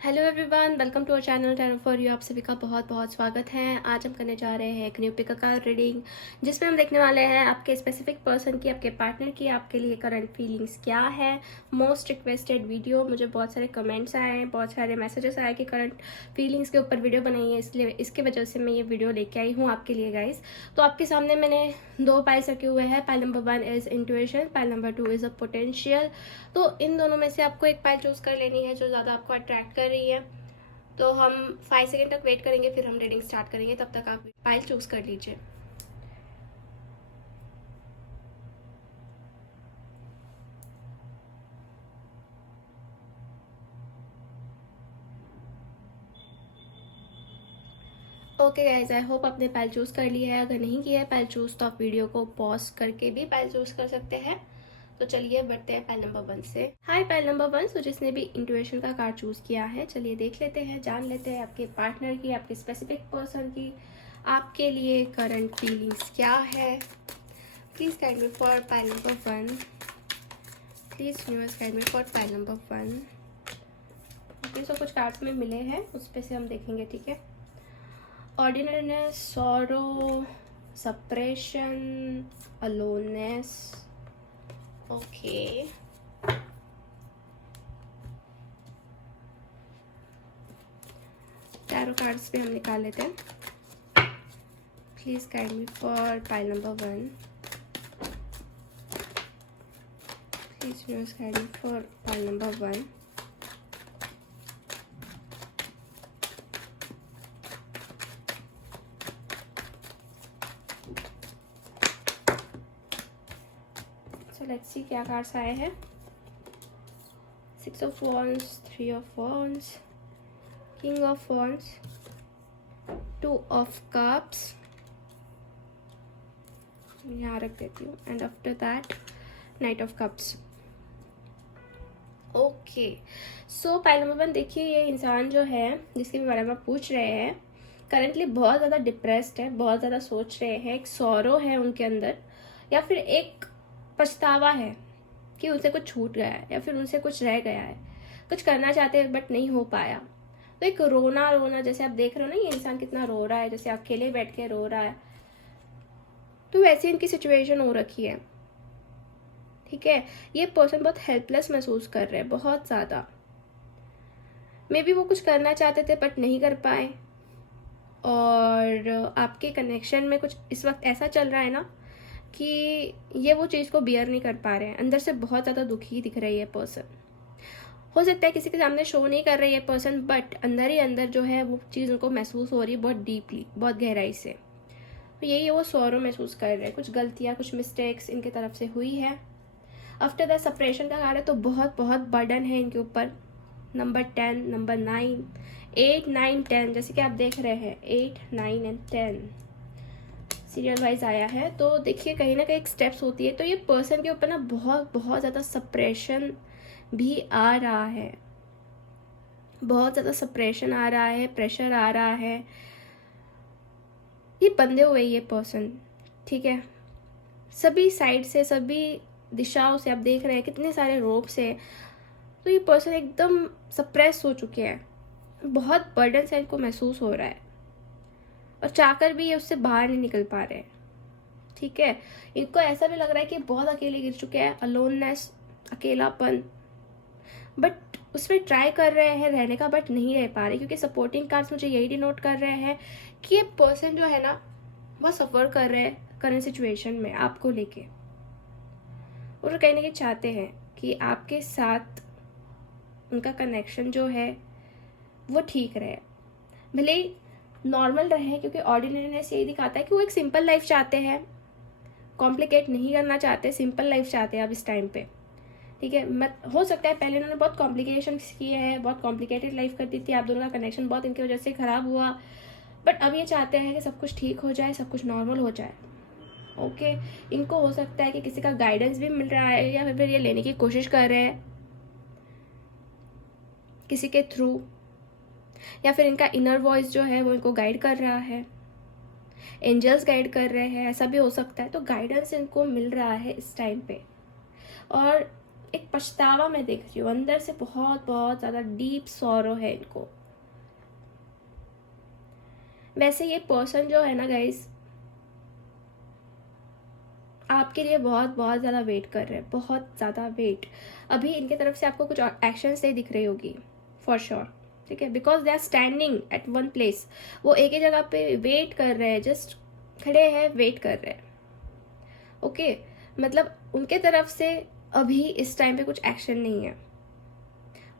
Hello everyone, welcome to our channel tarot for you. आप सभी का बहुत बहुत स्वागत है। आज हम करने जा रहे हैं एक न्यू पिक कार्ड रीडिंग, जिसमें हम देखने वाले हैं आपके स्पेसिफिक पर्सन की, आपके पार्टनर की, आपके लिए करंट फीलिंग्स क्या है। मोस्ट रिक्वेस्टेड वीडियो, मुझे बहुत सारे कमेंट्स आए हैं, बहुत सारे मैसेजेस आए कि करंट फीलिंग्स के ऊपर वीडियो बनाई है, इसलिए इसकी वजह से मैं ये वीडियो लेके आई हूँ आपके लिए गाइज। तो आपके सामने मैंने दो पाइल्स रखे हुए हैं। Pile number 1 is intuition, pile number 2 is a potential. तो इन दोनों में से आपको एक पाइल चूज कर लेनी है जो ज़्यादा आपको अट्रैक्ट कर रही है। तो हम 5 सेकेंड तक वेट करेंगे, फिर हम रीडिंग स्टार्ट करेंगे। तब तक आप फाइल चूज कर लीजिए। ओके गाइज, आई होप आपने फाइल चूज कर लिया है। अगर नहीं किया है फाइल चूज तो आप वीडियो को पॉज करके भी फाइल चूज कर सकते हैं। तो चलिए बढ़ते हैं फाइल नंबर 1 से। हाय फाइल नंबर 1, तो जिसने भी इंट्यूशन का कार्ड चूज किया है, चलिए देख लेते हैं, जान लेते हैं आपके पार्टनर की, आपके स्पेसिफिक पर्सन की, आपके लिए करंट फीलिंग्स क्या है। Please guide me for file number 1। Please universe guide me for file number 1। Okay, so कुछ कार्ड्स में मिले हैं, उस पे से हम देखेंगे, ठीक है। Ordinariness, sorrow, suppression, aloneness. Okay, tarot cards भी हम निकाल लेते हैं। Please guide me for pile number 1। Please universe guide me for pile number 1। So let's see क्या कार्ड्स आए हैं। 6 of wands, 3 of wands, king of wands, 2 of cups, यहाँ रख देती हूँ, and after that knight of cups. Okay, so pile number 1, देखिए ये इंसान जो है जिसके भी बारे में आप पूछ रहे हैं, करंटली बहुत ज़्यादा डिप्रेस्ड है, बहुत ज़्यादा सोच रहे हैं। एक सॉरो है उनके अंदर, या फिर एक पछतावा है कि उनसे कुछ छूट गया है, या फिर उनसे कुछ रह गया है, कुछ करना चाहते हैं बट नहीं हो पाया। तो एक रोना रोना, जैसे आप देख रहे हो ना ये इंसान कितना रो रहा है, जैसे अकेले बैठ के रो रहा है, तो वैसे इनकी सिचुएशन हो रखी है, ठीक है। ये पर्सन बहुत हेल्पलेस महसूस कर रहे हैं, बहुत ज़्यादा। मे बी वो कुछ करना चाहते थे बट नहीं कर पाए, और आपके कनेक्शन में कुछ इस वक्त ऐसा चल रहा है ना कि ये वो चीज़ को बियर नहीं कर पा रहे हैं, अंदर से बहुत ज़्यादा दुखी दिख रही है पर्सन। हो सकता है किसी के सामने शो नहीं कर रही है पर्सन, बट अंदर ही अंदर जो है वो चीज़ उनको महसूस हो रही है, बहुत डीपली, बहुत गहराई से। तो यही वो सॉरो महसूस कर रहे हैं, कुछ गलतियाँ, कुछ मिस्टेक्स इनके तरफ से हुई है। आफ्टर द सेपरेशन का कार्ड है, तो बहुत बहुत बर्डन है इनके ऊपर। नंबर 10, नंबर 9, 8, 9, 10, जैसे कि आप देख रहे हैं 8, 9 एंड 10 सीरियल वाइज आया है। तो देखिए कहीं ना कहीं एक स्टेप्स होती है, तो ये पर्सन के ऊपर ना बहुत बहुत ज़्यादा सप्रेशन भी आ रहा है, बहुत ज़्यादा सप्रेशन आ रहा है, प्रेशर आ रहा है। ये बंधे हुए ये पर्सन, ठीक है, सभी साइड से, सभी दिशाओं से। आप देख रहे हैं कितने सारे रोप से। तो ये पर्सन एकदम सप्रेस हो चुके हैं, बहुत बर्डन से इनको महसूस हो रहा है, और चाहकर भी ये उससे बाहर नहीं निकल पा रहे हैं, ठीक है। इनको ऐसा भी लग रहा है कि बहुत अकेले गिर चुके हैं, अलोननेस, अकेलापन, बट उसमें ट्राई कर रहे हैं रहने का, बट नहीं रह पा रहे, क्योंकि सपोर्टिंग कार्ड्स मुझे यही डिनोट कर रहे हैं कि ये पर्सन जो है ना बहुत सफ़र कर रहे हैं करंट सिचुएशन में आपको लेके, और कहीं ना कहीं चाहते हैं कि आपके साथ उनका कनेक्शन जो है वो ठीक रहे, भले ही नॉर्मल रहे, क्योंकि ऑर्डिनरीनेस यही दिखाता है कि वो एक सिंपल लाइफ चाहते हैं, कॉम्प्लिकेट नहीं करना चाहते, सिंपल लाइफ चाहते हैं अब इस टाइम पे, ठीक है। मत हो सकता है पहले उन्होंने बहुत कॉम्प्लिकेशंस किए हैं, बहुत कॉम्प्लिकेटेड लाइफ करती थी, आप दोनों का कनेक्शन बहुत इनकी वजह से ख़राब हुआ, बट अब ये चाहते हैं कि सब कुछ ठीक हो जाए, सब कुछ नॉर्मल हो जाए। ओके, इनको हो सकता है कि किसी का गाइडेंस भी मिल रहा है, या फिर ये लेने की कोशिश कर रहे हैं किसी के थ्रू, या फिर इनका इनर वॉइस जो है वो इनको गाइड कर रहा है, एंजल्स गाइड कर रहे हैं, ऐसा भी हो सकता है। तो गाइडेंस इनको मिल रहा है इस टाइम पे, और एक पछतावा मैं देख रही हूँ अंदर से, बहुत बहुत ज़्यादा डीप सॉरो है इनको। वैसे ये पर्सन जो है ना गाइस, आपके लिए बहुत बहुत ज़्यादा वेट कर रहे हैं, बहुत ज़्यादा वेट। अभी इनके तरफ से आपको कुछ एक्शन से दिख रही होगी फॉर श्योर, ठीक है, because they are standing at one place. वो एक ही जगह पे वेट कर रहे हैं, जस्ट खड़े हैं, वेट कर रहे हैं। ओके, मतलब उनके तरफ से अभी इस टाइम पे कुछ एक्शन नहीं है।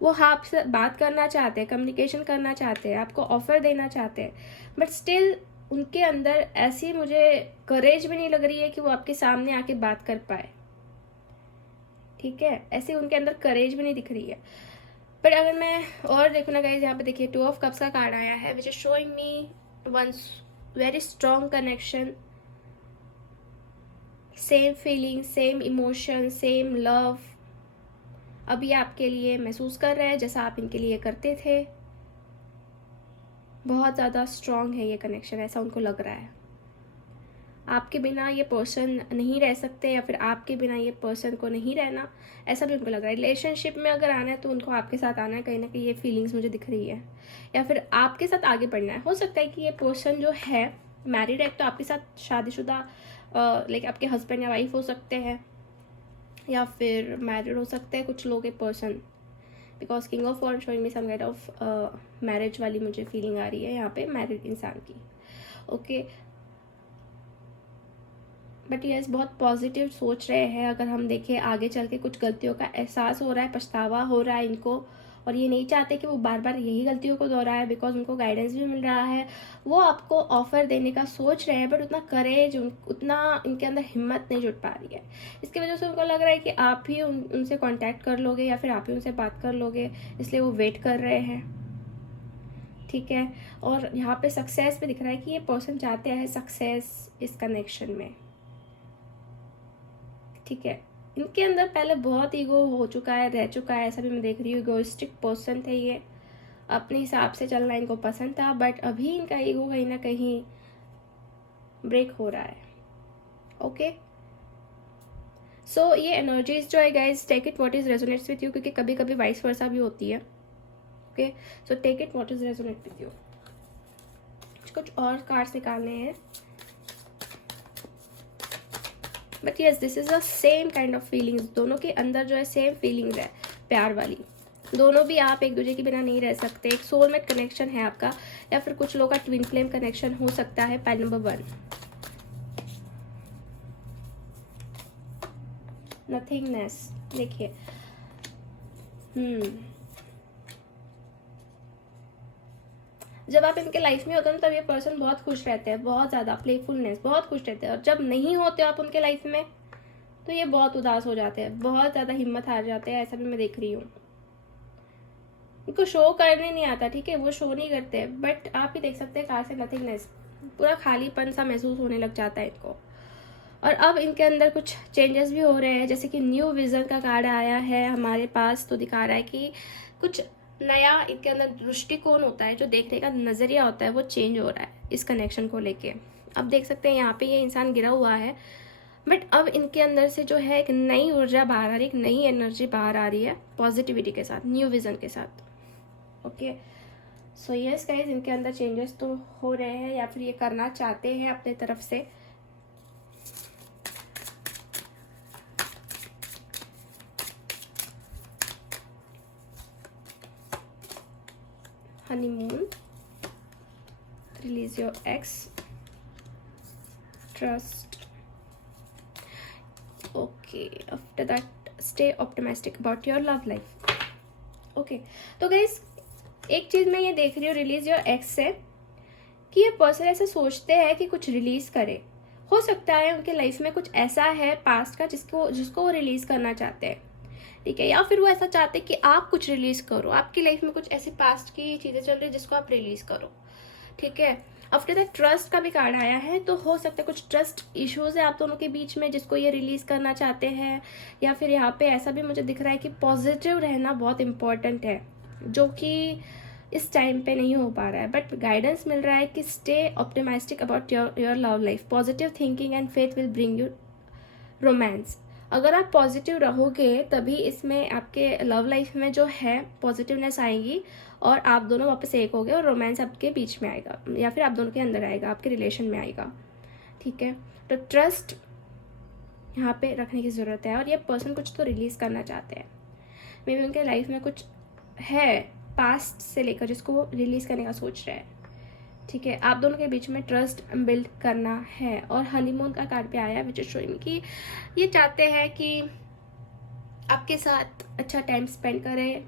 वो आपसे बात करना चाहते हैं, कम्युनिकेशन करना चाहते हैं, आपको ऑफर देना चाहते हैं, बट स्टिल उनके अंदर ऐसी मुझे करेज भी नहीं लग रही है कि वो आपके सामने आके बात कर पाए, ठीक है, ऐसे उनके अंदर करेज भी नहीं दिख रही है। पर अगर मैं और देखूँ ना गाइस, यहाँ पे देखिए 2 ऑफ कप्स का कार्ड आया है, which is showing me one very strong connection, same feeling, same emotion, same love अभी आपके लिए महसूस कर रहे हैं जैसा आप इनके लिए करते थे। बहुत ज़्यादा स्ट्रॉन्ग है ये कनेक्शन, ऐसा उनको लग रहा है। आपके बिना ये पर्सन नहीं रह सकते, या फिर आपके बिना ये पर्सन को नहीं रहना, ऐसा भी उनको लग रहा है। रिलेशनशिप में अगर आना है तो उनको आपके साथ आना है, कहीं ना कहीं ये फीलिंग्स मुझे दिख रही है, या फिर आपके साथ आगे बढ़ना है। हो सकता है कि ये पर्सन जो है मैरिड है, तो आपके साथ शादीशुदा लाइक आपके हस्बैंड या वाइफ हो सकते हैं, या फिर मैरिड हो सकते हैं कुछ लोग, a person, because king of wands showing me some kind of marriage वाली मुझे फीलिंग आ रही है यहाँ पे मैरिड इंसान की। ओके, बट यस बहुत पॉजिटिव सोच रहे हैं। अगर हम देखें आगे चल के कुछ गलतियों का एहसास हो रहा है, पछतावा हो रहा है इनको, और ये नहीं चाहते कि वो बार बार यही गलतियों को दोहराए, बिकॉज उनको गाइडेंस भी मिल रहा है। वो आपको ऑफर देने का सोच रहे हैं, बट उतना करेज, उतना इनके अंदर हिम्मत नहीं जुट पा रही है। इसकी वजह से उनको लग रहा है कि आप ही उनसे कांटेक्ट कर लोगे, या फिर आप ही उनसे बात कर लोगे, इसलिए वो वेट कर रहे हैं, ठीक है। और यहाँ पे सक्सेस भी दिख रहा है कि ये पर्सन चाहते हैं सक्सेस इस कनेक्शन में, ठीक है। इनके अंदर पहले बहुत ईगो हो चुका है, रह चुका है, ऐसा भी मैं देख रही हूँ। इगोइस्टिक पर्सन थे ये, अपने हिसाब से चलना इनको पसंद था, बट अभी इनका ईगो कहीं ना कहीं ब्रेक हो रहा है। ओके, सो ये एनर्जीज जो है guys, take it what is resonates with you, क्योंकि कभी कभी वाइस वर्सा भी होती है। Okay, so take it what is resonate with you. कुछ और कार्ड्स निकालने हैं, but yes this is a same kind of feelings. दोनों के अंदर जो है सेम फीलिंग्स है, प्यार वाली। दोनों भी आप एक दूसरे के बिना नहीं रह सकते। एक सोलमेट कनेक्शन है आपका, या फिर कुछ लोगों का ट्विन फ्लेम कनेक्शन हो सकता है। Pile number 1, nothingness. देखिए जब आप इनके लाइफ में होते हैं तब ये पर्सन बहुत खुश रहते हैं, बहुत ज़्यादा प्लेफुलनेस, बहुत खुश रहते हैं। और जब नहीं होते आप उनके लाइफ में तो ये बहुत उदास हो जाते हैं, बहुत ज़्यादा हिम्मत हार जाते हैं, ऐसा भी मैं देख रही हूँ। इनको शो करने नहीं आता, ठीक है, वो शो नहीं करते, बट आप ही देख सकते हैं कहाँ से नथिंगनेस, पूरा खालीपन सा महसूस होने लग जाता है इनको। और अब इनके अंदर कुछ चेंजेस भी हो रहे हैं, जैसे कि न्यू विजन का कार्ड आया है हमारे पास, तो दिखा रहा है कि कुछ नया इनके अंदर दृष्टिकोण होता है, जो देखने का नज़रिया होता है वो चेंज हो रहा है इस कनेक्शन को लेके। अब देख सकते हैं यहाँ पे ये इंसान गिरा हुआ है, बट अब इनके अंदर से जो है एक नई ऊर्जा बाहर आ रही है, एक नई एनर्जी बाहर आ रही है, पॉजिटिविटी के साथ, न्यू विजन के साथ। ओके, सो यस गाइस, इनके अंदर चेंजेस तो हो रहे हैं, या फिर ये करना चाहते हैं अपने तरफ से। honeymoon, release your ex, trust. Okay, after that stay optimistic about your love life. Okay, तो गाइस एक चीज मैं ये देख रही हूँ रिलीज योर एक्स से, कि ये पर्सन ऐसे सोचते हैं कि कुछ रिलीज करे। हो सकता है उनके लाइफ में कुछ ऐसा है पास्ट का जिसको वो रिलीज करना चाहते हैं, ठीक है, या फिर वो ऐसा चाहते हैं कि आप कुछ रिलीज करो, आपकी लाइफ में कुछ ऐसी पास्ट की चीजें चल रही है जिसको आप रिलीज करो, ठीक है। आफ्टर दैट ट्रस्ट का भी कार्ड आया है, तो हो सकता है कुछ ट्रस्ट इश्यूज है आप दोनों के बीच में जिसको ये रिलीज करना चाहते हैं, या फिर यहाँ पे ऐसा भी मुझे दिख रहा है कि पॉजिटिव रहना बहुत इंपॉर्टेंट है, जो कि इस टाइम पे नहीं हो पा रहा है, बट गाइडेंस मिल रहा है कि stay optimistic about your love life, positive thinking and faith will bring you romance. अगर आप पॉजिटिव रहोगे तभी इसमें आपके लव लाइफ में जो है पॉजिटिवनेस आएगी और आप दोनों वापस एक होगे और रोमांस आपके बीच में आएगा या फिर आप दोनों के अंदर आएगा, आपके रिलेशन में आएगा। ठीक है, तो ट्रस्ट यहाँ पे रखने की ज़रूरत है। और ये पर्सन कुछ तो रिलीज़ करना चाहते हैं, मे बी उनके लाइफ में कुछ है पास्ट से लेकर जिसको वो रिलीज़ करने का सोच रहे हैं। ठीक है, आप दोनों के बीच में ट्रस्ट बिल्ड करना है। और हनीमून का कार्ड पे आया विच इज शोइंग कि ये चाहते हैं कि आपके साथ अच्छा टाइम स्पेंड करें,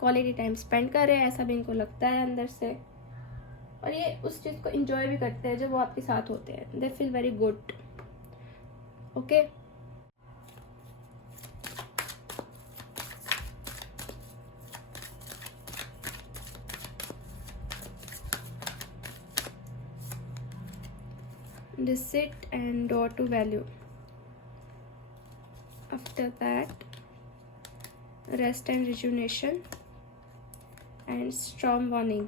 क्वालिटी टाइम स्पेंड करें, ऐसा भी इनको लगता है अंदर से। और ये उस चीज़ को एंजॉय भी करते हैं जब वो आपके साथ होते हैं, they feel very good. Okay, deceit and door to value. After that, rest and rejuvenation and storm warning.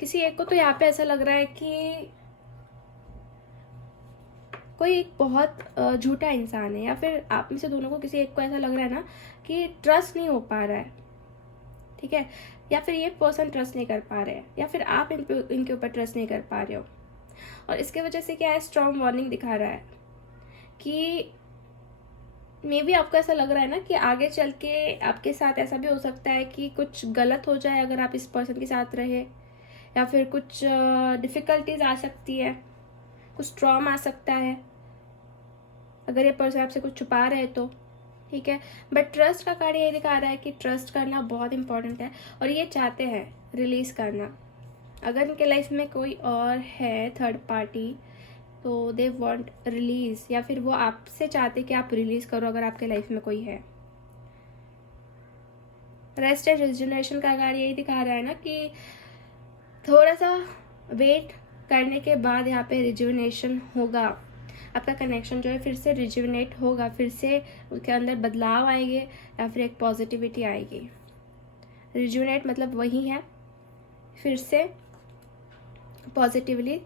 किसी एक को तो यहाँ पे ऐसा लग रहा है कि कोई एक बहुत झूठा इंसान है, या फिर आप में से दोनों को किसी एक को ऐसा लग रहा है ना कि ट्रस्ट नहीं हो पा रहा है। ठीक है, या फिर ये पर्सन ट्रस्ट नहीं कर पा रहे हैं, या फिर आप इनके ऊपर ट्रस्ट नहीं कर पा रहे हो। और इसके वजह से क्या है, स्ट्रॉन्ग वार्निंग दिखा रहा है कि मे बी आपको ऐसा लग रहा है ना कि आगे चल के आपके साथ ऐसा भी हो सकता है कि कुछ गलत हो जाए अगर आप इस पर्सन के साथ रहे, या फिर कुछ डिफ़िकल्टीज आ सकती है, कुछ ट्रॉमा आ सकता है अगर ये पर्सन आपसे कुछ छुपा रहे तो। ठीक है, बट ट्रस्ट का कार्ड ये दिखा रहा है कि ट्रस्ट करना बहुत इंपॉर्टेंट है और ये चाहते हैं रिलीज़ करना। अगर इनके लाइफ में कोई और है थर्ड पार्टी तो दे वांट रिलीज, या फिर वो आपसे चाहते कि आप रिलीज करो अगर आपके लाइफ में कोई है। रेस्ट एंड रिजुनेशन का कार्ड यही दिखा रहा है ना कि थोड़ा सा वेट करने के बाद यहाँ पे रिजुनेशन होगा, आपका कनेक्शन जो है फिर से रिजुनेट होगा, फिर से उसके अंदर बदलाव आएंगे या फिर एक पॉजिटिविटी आएगी। रिजुनेट मतलब वही है, फिर से पॉजिटिवली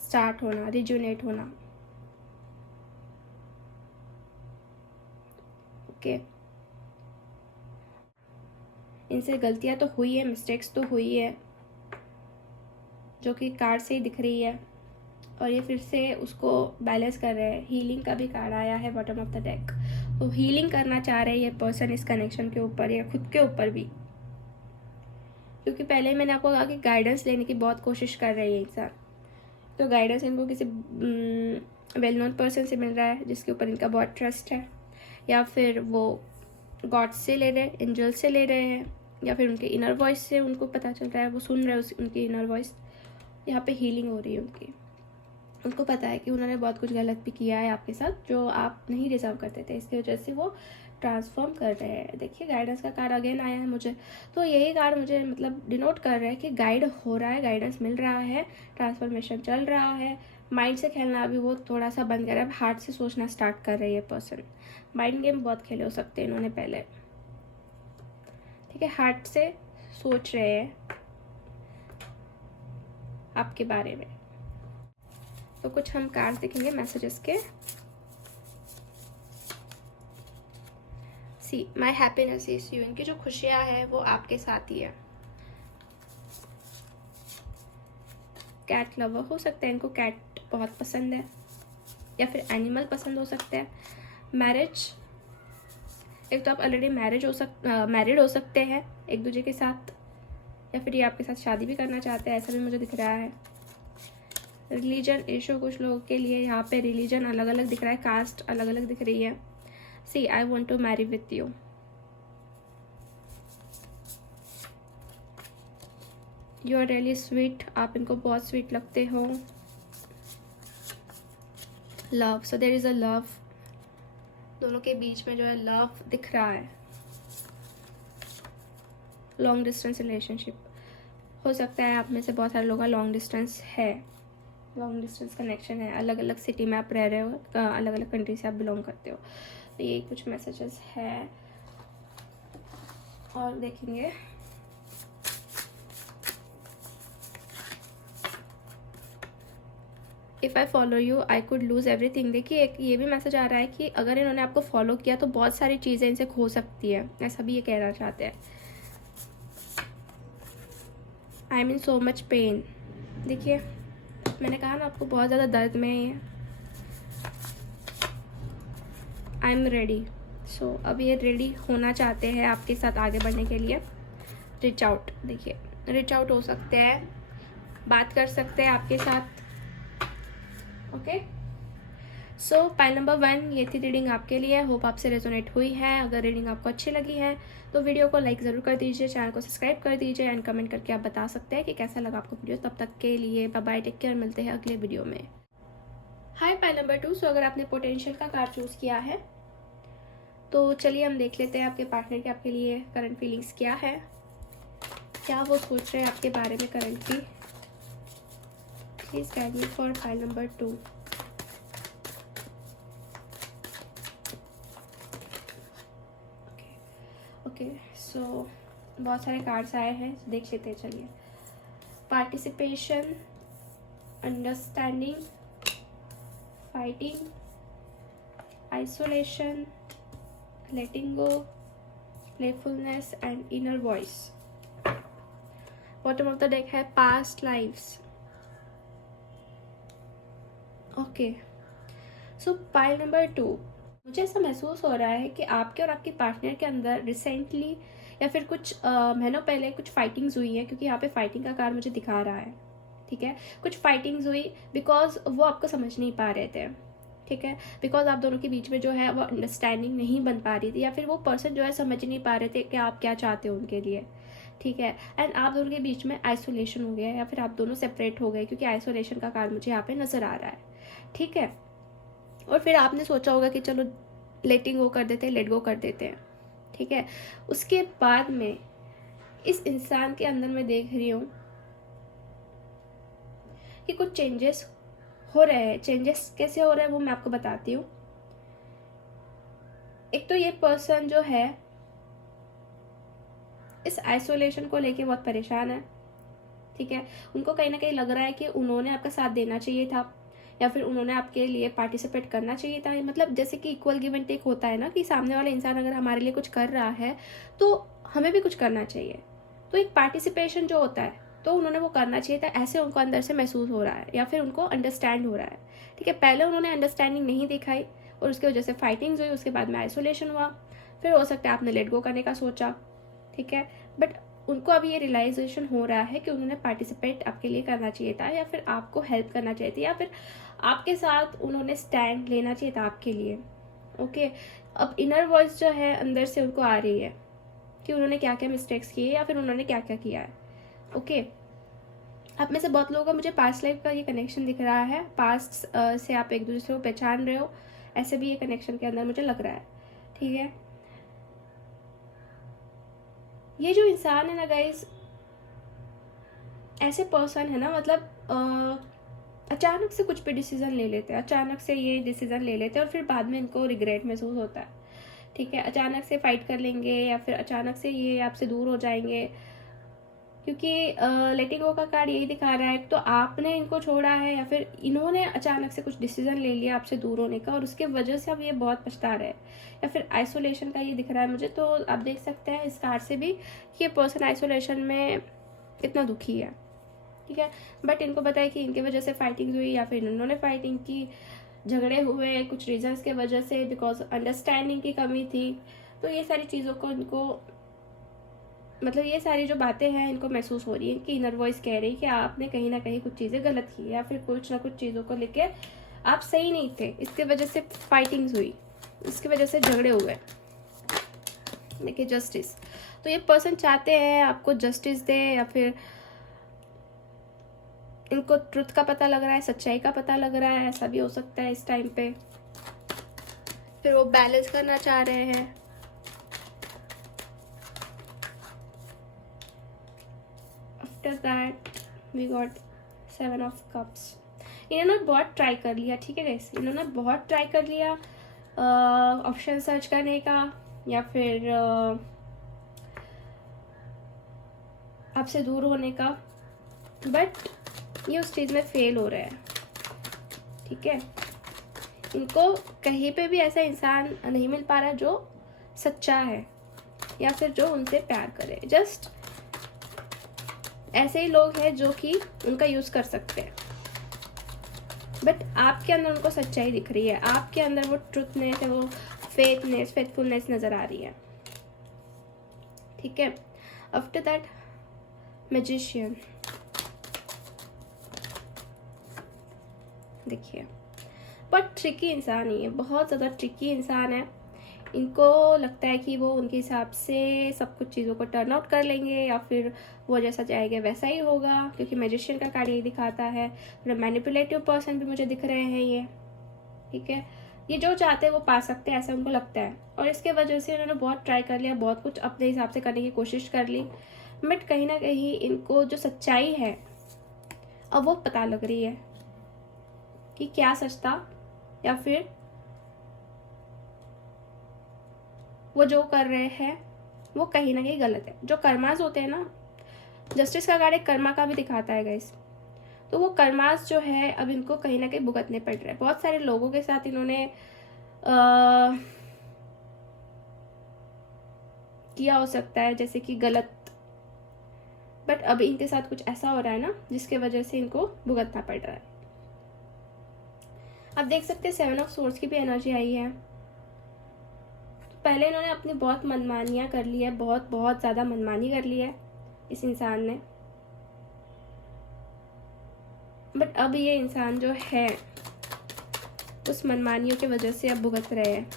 स्टार्ट होना, रिजुनेट होना। ओके, इनसे गलतियां तो हुई है, मिस्टेक्स तो हुई है जो कि कार्ड से ही दिख रही है, और ये फिर से उसको बैलेंस कर रहे हैं। हीलिंग का भी कार्ड आया है बॉटम ऑफ द डेक, तो हीलिंग करना चाह रहे हैं ये पर्सन इस कनेक्शन के ऊपर या खुद के ऊपर भी, क्योंकि पहले ही मैंने आपको कहा कि गाइडेंस लेने की बहुत कोशिश कर रही है इंसान। तो गाइडेंस इनको किसी वेल नोन पर्सन से मिल रहा है जिसके ऊपर इनका बहुत ट्रस्ट है, या फिर वो गॉड से ले रहे हैं, एंजल से ले रहे हैं, या फिर उनके इनर वॉइस से उनको पता चल रहा है, वो सुन रहे हैं उनकी इनर वॉइस। यहाँ पे हीलिंग हो रही है उनकी, उनको पता है कि उन्होंने बहुत कुछ गलत भी किया है आपके साथ जो आप नहीं डिजर्व करते थे, इसकी वजह से वो ट्रांसफॉर्म कर रहे हैं। देखिए गाइडेंस का कार्ड अगेन आया है मुझे, तो यही कार्ड मुझे मतलब डिनोट कर रहा है कि गाइड हो रहा है, गाइडेंस मिल रहा है, ट्रांसफॉर्मेशन चल रहा है। माइंड से खेलना अभी वो थोड़ा सा बंद कर रहा है, हार्ट से सोचना स्टार्ट कर रही है पर्सन। माइंड गेम बहुत खेले हो सकते हैं इन्होंने पहले, ठीक है, हार्ट से सोच रहे हैं आपके बारे में। तो कुछ हम कार्ड देखेंगे मैसेजेस के। सी माई हैप्पीनेस इज यू, इनकी जो खुशियाँ हैं वो आपके साथ ही है। कैट लवर हो सकता है, इनको कैट बहुत पसंद है, या फिर एनिमल पसंद हो सकता है। मैरिज, एक तो आप ऑलरेडी मैरिड हो सकते हैं एक दूसरे के साथ, या फिर ये आपके साथ शादी भी करना चाहते हैं, ऐसा भी मुझे दिख रहा है। रिलीजन इशू, कुछ लोगों के लिए यहाँ पे रिलीजन अलग अलग दिख रहा है, कास्ट अलग अलग दिख रही है। See I want to marry with you, you are really sweet, आप इनको बहुत स्वीट लगते हो। Love, so there is a love, दोनों के बीच में जो है लव दिख रहा है। लॉन्ग डिस्टेंस रिलेशनशिप हो सकता है, आप में से बहुत सारे लोगों का लॉन्ग डिस्टेंस है, लॉन्ग डिस्टेंस कनेक्शन है, अलग अलग सिटी में आप रह रहे हो, अलग अलग कंट्री से आप बिलोंग करते हो। तो ये कुछ मैसेजेस है, और देखेंगे if I follow you I could lose everything. देखिए एक ये भी मैसेज आ रहा है कि अगर इन्होंने आपको फॉलो किया तो बहुत सारी चीज़ें इनसे खो सकती है, ऐसा भी ये कहना चाहते हैं। I am in so much pain. देखिए मैंने कहा ना आपको बहुत ज़्यादा दर्द में है ये। I am ready. सो अब ये रेडी होना चाहते हैं आपके साथ आगे बढ़ने के लिए। रिच आउट, देखिए रिच आउट हो सकते हैं, बात कर सकते हैं आपके साथ। ओके सो पाइल नंबर 1 ये थी रीडिंग आपके लिए। होप आपसे रेजोनेट हुई है। अगर रीडिंग आपको अच्छी लगी है तो वीडियो को लाइक ज़रूर कर दीजिए, चैनल को सब्सक्राइब कर दीजिए एंड कमेंट करके आप बता सकते हैं कि कैसा लगा आपको वीडियो। तब तक के लिए बाय बाय, टेक केयर, मिलते हैं अगले वीडियो में। हाय पाइल नंबर 2। सो अगर आपने पोटेंशियल का कार्ड चूज़ किया है तो चलिए हम देख लेते हैं आपके पार्टनर के आपके लिए करंट फीलिंग्स क्या है, क्या वो सोच रहे हैं आपके बारे में currently. Please guide me for file number 2। Okay so बहुत सारे कार्ड्स आए हैं, देख लेते हैं। चलिए participation, understanding, fighting, isolation, letting go, playfulness and inner voice. Bottom of the deck है past lives. Okay. So pile number 2. मुझे ऐसा महसूस हो रहा है कि आपके और आपके पार्टनर के अंदर रिसेंटली या फिर कुछ महीनों पहले कुछ फाइटिंग्स हुई है, क्योंकि यहाँ पे फाइटिंग का कार्ड मुझे दिखा रहा है। ठीक है, कुछ फाइटिंग्स हुई बिकॉज वो आपको समझ नहीं पा रहे थे। ठीक है, बिकॉज आप दोनों के बीच में जो है वो अंडरस्टैंडिंग नहीं बन पा रही थी, या फिर वो पर्सन जो है समझ नहीं पा रहे थे कि आप क्या चाहते हो उनके लिए। ठीक है, एंड आप दोनों के बीच में आइसोलेशन हो गया या फिर आप दोनों सेपरेट हो गए, क्योंकि आइसोलेशन का कार्ड मुझे यहाँ पे नजर आ रहा है। ठीक है, और फिर आपने सोचा होगा कि चलो लेटिंग गो कर देते हैं, लेट गो कर देते हैं। ठीक है, उसके बाद में इस इंसान के अंदर मैं देख रही हूँ कि कुछ चेंजेस हो रहे हैं। चेंजेस कैसे हो रहे हैं वो मैं आपको बताती हूँ। एक तो ये पर्सन जो है इस आइसोलेशन को लेके बहुत परेशान है। ठीक है, उनको कहीं ना कहीं लग रहा है कि उन्होंने आपका साथ देना चाहिए था या फिर उन्होंने आपके लिए पार्टिसिपेट करना चाहिए था। मतलब जैसे कि इक्वल गिव एंड टेक होता है ना, कि सामने वाला इंसान अगर हमारे लिए कुछ कर रहा है तो हमें भी कुछ करना चाहिए। तो एक पार्टिसिपेशन जो होता है तो उन्होंने वो करना चाहिए था, ऐसे उनको अंदर से महसूस हो रहा है या फिर उनको अंडरस्टैंड हो रहा है। ठीक है, पहले उन्होंने अंडरस्टैंडिंग नहीं दिखाई और उसकी वजह से फाइटिंग्स हुई, उसके बाद में आइसोलेशन हुआ, फिर हो सकता है आपने लेट गो करने का सोचा। ठीक है, बट उनको अभी ये रियलाइजेशन हो रहा है कि उन्होंने पार्टिसिपेट आपके लिए करना चाहिए था या फिर आपको हेल्प करना चाहिए था या फिर आपके साथ उन्होंने स्टैंड लेना चाहिए था आपके लिए। ओके, अब इनर वॉइस जो है अंदर से उनको आ रही है कि उन्होंने क्या क्या मिस्टेक्स किए या फिर उन्होंने क्या क्या किया है। ओके, आप में से बहुत लोगों का मुझे पास्ट लाइफ का ये कनेक्शन दिख रहा है। पास्ट से आप एक दूसरे को पहचान रहे हो, ऐसे भी ये कनेक्शन के अंदर मुझे लग रहा है। ठीक है, ये जो इंसान है ना गाइज, ऐसे पर्सन है ना, मतलब अचानक से कुछ भी डिसीजन ले लेते हैं, अचानक से ये डिसीजन ले लेते हैं और फिर बाद में इनको रिग्रेट महसूस होता है। ठीक है, अचानक से फाइट कर लेंगे या फिर अचानक से ये आपसे दूर हो जाएंगे, क्योंकि लेटिंग गो का कार्ड यही दिखा रहा है। तो आपने इनको छोड़ा है या फिर इन्होंने अचानक से कुछ डिसीजन ले लिया आपसे दूर होने का और उसके वजह से अब ये बहुत पछता रहे, या फिर आइसोलेशन का ये दिख रहा है मुझे। तो आप देख सकते हैं इस कार्ड से भी कि ये पर्सन आइसोलेशन में कितना दुखी है। ठीक है, बट इनको पता है कि इनकी वजह से फाइटिंग हुई या फिर इन्होंने फाइटिंग की, झगड़े हुए कुछ रीजंस के वजह से, बिकॉज अंडरस्टैंडिंग की कमी थी। तो ये सारी चीज़ों को इनको, मतलब ये सारी जो बातें हैं इनको महसूस हो रही है कि इनर वॉइस कह रही है कि आपने कहीं ना कहीं कुछ चीज़ें गलत की या फिर कुछ ना कुछ चीज़ों को लेके आप सही नहीं थे, इसके वजह से फाइटिंग्स हुई, इसकी वजह से झगड़े हुए। देखिए जस्टिस, तो ये पर्सन चाहते हैं आपको जस्टिस दे या फिर इनको ट्रुथ का पता लग रहा है, सच्चाई का पता लग रहा है, ऐसा भी हो सकता है इस टाइम पे। फिर वो बैलेंस करना चाह रहे हैं। After that we got 7 of cups. इन्होंने बहुत ट्राई कर लिया। ठीक है गाइस, इन्होंने बहुत ट्राई कर लिया ऑप्शन सर्च करने का या फिर आपसे दूर होने का, बट ये उस चीज़ में फेल हो रहा है। ठीक है, इनको कहीं पे भी ऐसा इंसान नहीं मिल पा रहा जो सच्चा है या फिर जो उनसे प्यार करे। जस्ट ऐसे ही लोग हैं जो कि उनका यूज़ कर सकते हैं, बट आपके अंदर उनको सच्चाई दिख रही है, आपके अंदर वो ट्रुथनेस है, वो फेथफुलनेस नज़र आ रही है। ठीक है, आफ्टर दैट मैजिशियन, देखिए बहुत ट्रिकी इंसान ही है, बहुत ज़्यादा ट्रिकी इंसान है। इनको लगता है कि वो उनके हिसाब से सब कुछ चीज़ों को टर्न आउट कर लेंगे या फिर वो जैसा चाहेंगे वैसा ही होगा, क्योंकि मैजिशियन का कार्ड यही दिखाता है। थोड़ा मैनिपुलेटिव पर्सन भी मुझे दिख रहे हैं ये। ठीक है, ये जो चाहते हैं वो पा सकते हैं, ऐसा उनको लगता है, और इसके वजह से इन्होंने बहुत ट्राई कर लिया, बहुत कुछ अपने हिसाब से करने की कोशिश कर ली, बट कहीं ना कहीं इनको जो सच्चाई है अब वो पता लग रही है कि क्या सच था या फिर वो जो कर रहे हैं वो कहीं ना कहीं गलत है। जो कर्मास होते हैं ना, जस्टिस का कार्ड एक कर्मा का भी दिखाता है गाइस, तो वो कर्मास जो है अब इनको कहीं ना कहीं भुगतने पड़ रहे हैं। बहुत सारे लोगों के साथ इन्होंने किया हो सकता है जैसे कि गलत, बट अब इनके साथ कुछ ऐसा हो रहा है ना जिसके वजह से इनको भुगतना पड़ रहा है। आप देख सकते हैं 7 ऑफ सोर्ड्स की भी एनर्जी आई है। पहले इन्होंने अपनी बहुत मनमानियाँ कर ली है, बहुत बहुत ज़्यादा मनमानी कर ली है इस इंसान ने, बट अब ये इंसान जो है उस मनमानियों की वजह से अब भुगत रहे हैं।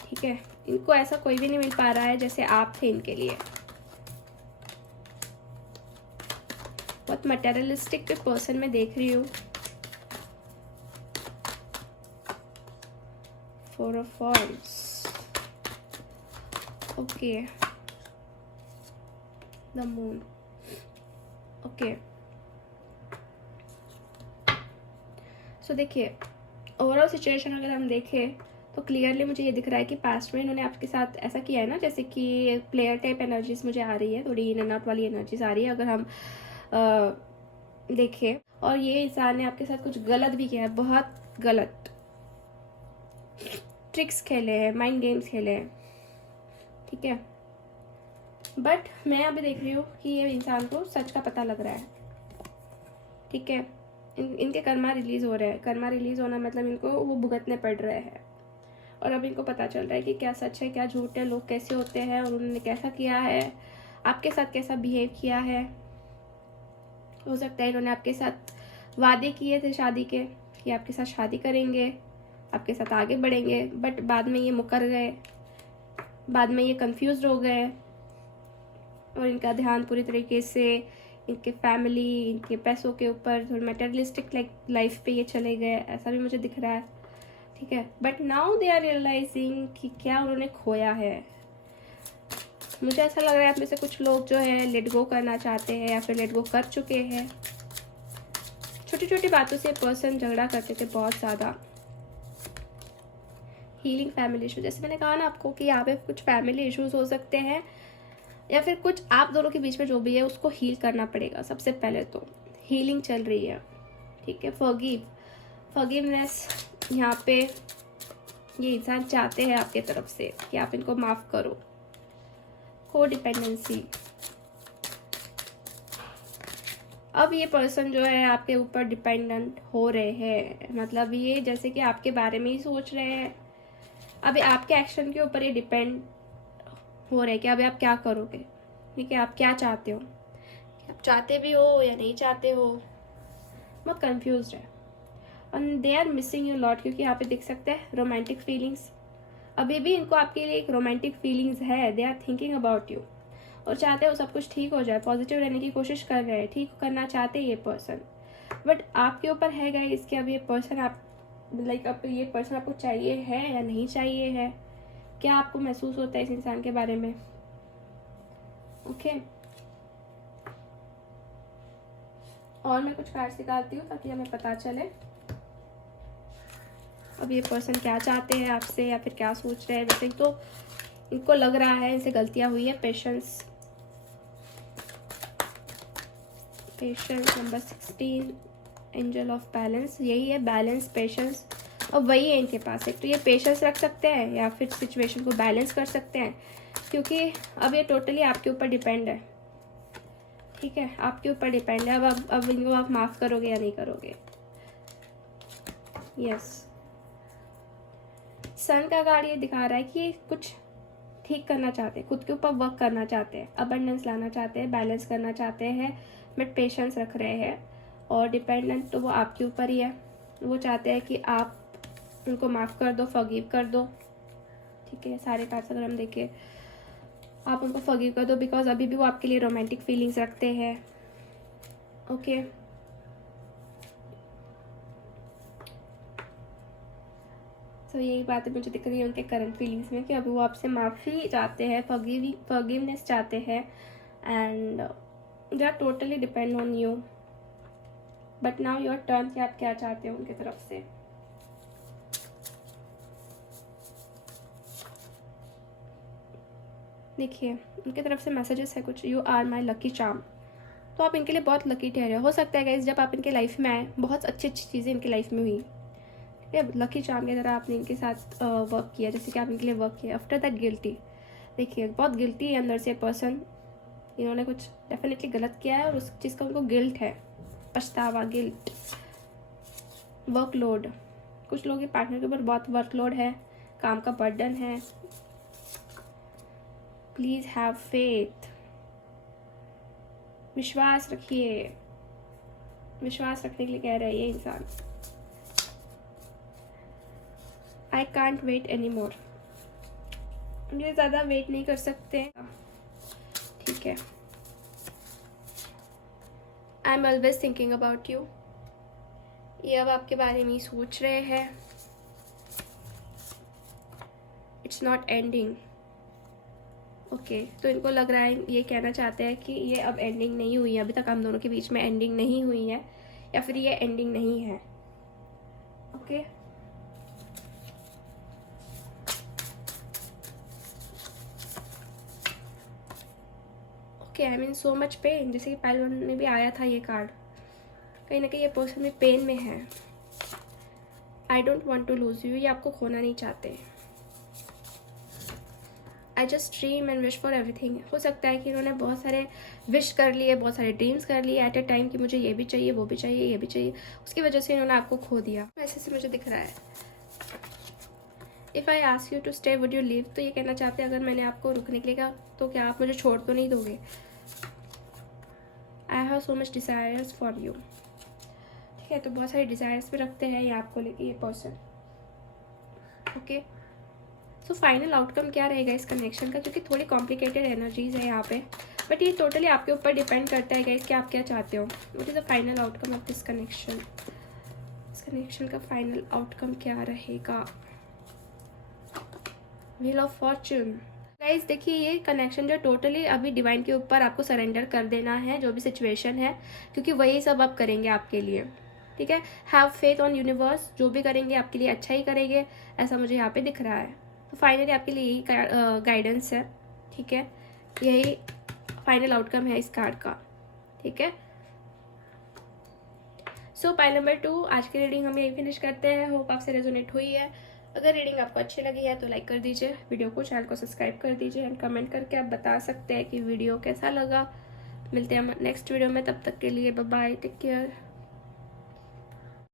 ठीक है, इनको ऐसा कोई भी नहीं मिल पा रहा है जैसे आप थे इनके लिए। बहुत मटेरियलिस्टिक पर्सन मैं देख रही हूँ। 4 of wands, okay, the moon, okay. So देखिए ओवरऑल सिचुएशन अगर हम देखें तो क्लियरली मुझे ये दिख रहा है कि पास्ट में इन्होंने आपके साथ ऐसा किया है ना, जैसे कि प्लेयर टाइप एनर्जीज मुझे आ रही है, थोड़ी इन एंड आउट वाली एनर्जीज आ रही है अगर हम देखें। और ये इंसान ने आपके साथ कुछ गलत भी किया है, बहुत गलत ट्रिक्स खेले हैं, माइंड गेम्स खेले हैं। ठीक है, बट मैं अभी देख रही हूँ कि ये इंसान को सच का पता लग रहा है। ठीक है, इनके कर्मा रिलीज हो रहे हैं। कर्मा रिलीज होना मतलब इनको वो भुगतने पड़ रहे हैं, और अब इनको पता चल रहा है कि क्या सच है क्या झूठ है, लोग कैसे होते हैं और उन्होंने कैसा किया है, आपके साथ कैसा बिहेव किया है। हो सकता है इन्होंने आपके साथ वादे किए थे शादी के कि आपके साथ शादी करेंगे, आपके साथ आगे बढ़ेंगे, बट बाद में ये मुकर गए, बाद में ये कंफ्यूज हो गए और इनका ध्यान पूरी तरीके से इनके फैमिली, इनके पैसों के ऊपर, थोड़ी मटेरियलिस्टिक लाइफ पे ये चले गए, ऐसा भी मुझे दिख रहा है। ठीक है, but now they are realizing कि क्या उन्होंने खोया है। मुझे ऐसा लग रहा है आप में से कुछ लोग जो है लेट गो करना चाहते हैं या फिर लेट गो कर चुके हैं। छोटी छोटी बातों से पर्सन झगड़ा करते थे बहुत ज़्यादा। हीलिंग फैमिली इशू, जैसे मैंने कहा ना आपको कि यहाँ पे कुछ फैमिली इश्यूज हो सकते हैं या फिर कुछ आप दोनों के बीच में जो भी है उसको हील करना पड़ेगा। सबसे पहले तो हीलिंग चल रही है। ठीक है, फॉरगिवनेस यहाँ पे ये इंसान चाहते हैं आपके तरफ से कि आप इनको माफ़ करो। कोडिपेंडेंसी, अब ये पर्सन जो है आपके ऊपर डिपेंडेंट हो रहे हैं, मतलब ये जैसे कि आपके बारे में ही सोच रहे हैं। अभी आपके एक्शन के ऊपर ये डिपेंड हो रहे हैं कि अभी आप क्या करोगे। ठीक है, आप क्या चाहते हो, आप चाहते भी हो या नहीं चाहते हो, बहुत कंफ्यूज है। And they are missing you lot, क्योंकि यहाँ पे देख सकते हैं रोमांटिक फीलिंग्स, अभी भी इनको आपके लिए एक रोमांटिक फीलिंग्स है। They are thinking about you और चाहते हो सब कुछ ठीक हो जाए, पॉजिटिव रहने की कोशिश कर रहे हैं, ठीक करना चाहते हैं ये पर्सन, बट आपके ऊपर है गाइस इसके अब ये पर्सन आप अब ये पर्सन आपको चाहिए है या नहीं चाहिए है, क्या आपको महसूस होता है इस इंसान के बारे में। ओके, और मैं कुछ कार्ड्स निकालती हूँ ताकि हमें पता चले अब ये पर्सन क्या चाहते हैं आपसे या फिर क्या सोच रहे हैं। वैसे तो इनको लग रहा है इनसे गलतियां हुई है। Patience number 16 angel of balance, यही है बैलेंस, पेशेंस, और वही है इनके पास। एक तो ये पेशेंस रख सकते हैं या फिर सिचुएशन को बैलेंस कर सकते हैं, क्योंकि अब ये टोटली आपके ऊपर डिपेंड है। ठीक है, आपके ऊपर डिपेंड है। अब इनको आप माफ़ करोगे या नहीं करोगे। यस, सन का कार्ड ये दिखा रहा है कि ये कुछ ठीक करना चाहते हैं, खुद के ऊपर वर्क करना चाहते हैं, अबंडेंस लाना चाहते हैं, बैलेंस करना चाहते हैं, बट पेशेंस रख रहे हैं। और डिपेंडेंट तो वो आपके ऊपर ही है। वो चाहते हैं कि आप उनको माफ़ कर दो, फॉरगिव कर दो। ठीक है, सारे कार्ड्स अगर हम देखें, आप उनको फॉरगिव कर दो, बिकॉज अभी भी वो आपके लिए रोमांटिक फीलिंग्स रखते हैं। ओके, तो यही बात मुझे दिख रही है उनके करंट फीलिंग्स में, कि अभी वो आपसे माफ़ी चाहते हैं, फॉरगिवनेस चाहते हैं, and they are totally depend on you. But now your turn कि आप क्या चाहते हो उनकी तरफ से। देखिए, उनकी तरफ से मैसेजेस है कुछ, you are my lucky charm. तो आप इनके लिए बहुत लकी ठहरे हो सकता है गाइस, जब आप इनके लाइफ में आए बहुत अच्छी अच्छी चीज़ें इनकी लाइफ में हुई। ठीक है, लकी चार्म की तरह आपने इनके साथ वर्क किया, जैसे कि आप इनके लिए वर्क किया। आफ्टर दैट गिल्टी, देखिए बहुत गिल्टी है अंदर से पर्सन, इन्होंने कुछ डेफिनेटली गलत किया है और उस चीज़ का उनको गिल्ट है, पछतावा, गिल्ट, वर्कलोड। कुछ लोग के पार्टनर के ऊपर बहुत वर्कलोड है, काम का बर्डन है। प्लीज हैव फेथ, विश्वास रखिए। विश्वास रखने के लिए कह रहा है ये इंसान। I can't wait any more, ये ज़्यादा वेट नहीं कर सकते। ठीक है, I am always thinking about you, ये अब आपके बारे में ही सोच रहे हैं। It's not ending. ओके, तो इनको लग रहा है, ये कहना चाहते हैं कि ये अब एंडिंग नहीं हुई है, अभी तक हम दोनों के बीच में एंडिंग नहीं हुई है, या फिर ये एंडिंग नहीं है। Okay, okay, I mean so much pain, जैसे कि पहले में भी आया था ये कार्ड, कहीं ना कहीं ये पर्सन भी पेन में है। I don't want to lose you, ये आपको खोना नहीं चाहते। I just dream and wish for everything, हो सकता है कि इन्होंने बहुत सारे विश कर लिए, बहुत सारे ड्रीम्स कर लिए एट ए टाइम, कि मुझे ये भी चाहिए, वो भी चाहिए, ये भी चाहिए, उसकी वजह से इन्होंने आपको खो दिया, ऐसे से मुझे दिख रहा है। If I ask you to stay would you leave, तो ये कहना चाहते हैं अगर मैंने आपको रुकने के लिए कहा तो क्या आप मुझे छोड़ तो नहीं दोगे। I have so much desires for you. ठीक है, तो बहुत सारे डिज़ायर्स भी रखते हैं ये आपको लेके, ये person. Okay, so final outcome क्या रहेगा इस कनेक्शन का, क्योंकि थोड़ी कॉम्प्लिकेटेड एनर्जीज है यहाँ पे, बट ये टोटली आपके ऊपर डिपेंड करता है गाइस कि आप क्या चाहते हो। What is the final outcome of this connection, इस कनेक्शन का फाइनल आउटकम क्या रहेगा। Wheel of Fortune. गाइस देखिए, ये कनेक्शन जो टोटली अभी डिवाइन के ऊपर आपको सरेंडर कर देना है, जो भी सिचुएशन है, क्योंकि वही सब आप करेंगे आपके लिए। ठीक है, हैव फेथ ऑन यूनिवर्स, जो भी करेंगे आपके लिए अच्छा ही करेंगे, ऐसा मुझे यहाँ पे दिख रहा है। तो फाइनली आपके लिए यही गाइडेंस है। ठीक है, यही फाइनल आउटकम है इस कार्ड का। ठीक है, सो पाइल नंबर 2, आज की रीडिंग हम यही फिनिश करते हैं। होप आपसे रेजोनेट हुई है। अगर रीडिंग आपको अच्छी लगी है तो लाइक कर दीजिए वीडियो को, चैनल को सब्सक्राइब कर दीजिए, एंड कमेंट करके आप बता सकते हैं कि वीडियो कैसा लगा। मिलते हैं नेक्स्ट वीडियो में, तब तक के लिए बाय बाय, टेक केयर।